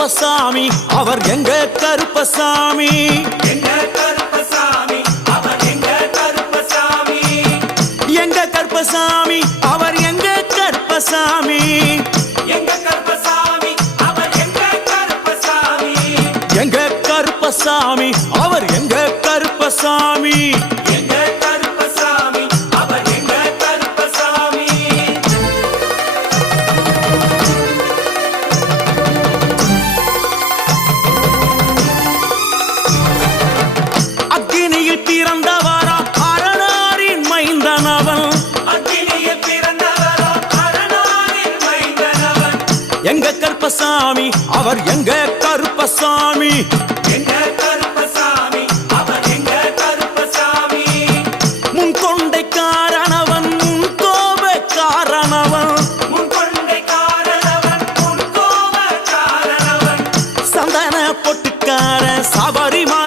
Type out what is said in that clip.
கருப்பசாமி அவர் எங்க கருப்பசாமி எங்க கருப்பசாமி அவர் எங்க கருப்பசாமி எங்க கருப்பசாமி அவர் எங்க கருப்பசாமி எங்க கருப்பசாமி அவர் எங்க கருப்பசாமி எங்க கருப்பசாமி அவர் எங்க கருப்பசாமி எங்க கருப்பசாமி அவர் எங்க கருப்பசாமி அக்கினியில் பிறந்தவரா அரணாரின் மைந்தனவன் அக்கினியில் பிறந்தவரோ அரணாரின் மைந்தனவன் எங்க கருப்பசாமி அவர் எங்க கருப்பசாமி எங்க கருப்பசாமி அவர் எங்க கருப்பசாமி முன் கொண்டை காரணவன் முன் கோப காரணவன் முன் கொண்டை காரணவன் முன் கோப காரணவன் சந்தன பொட்டுக்கார சபரிமா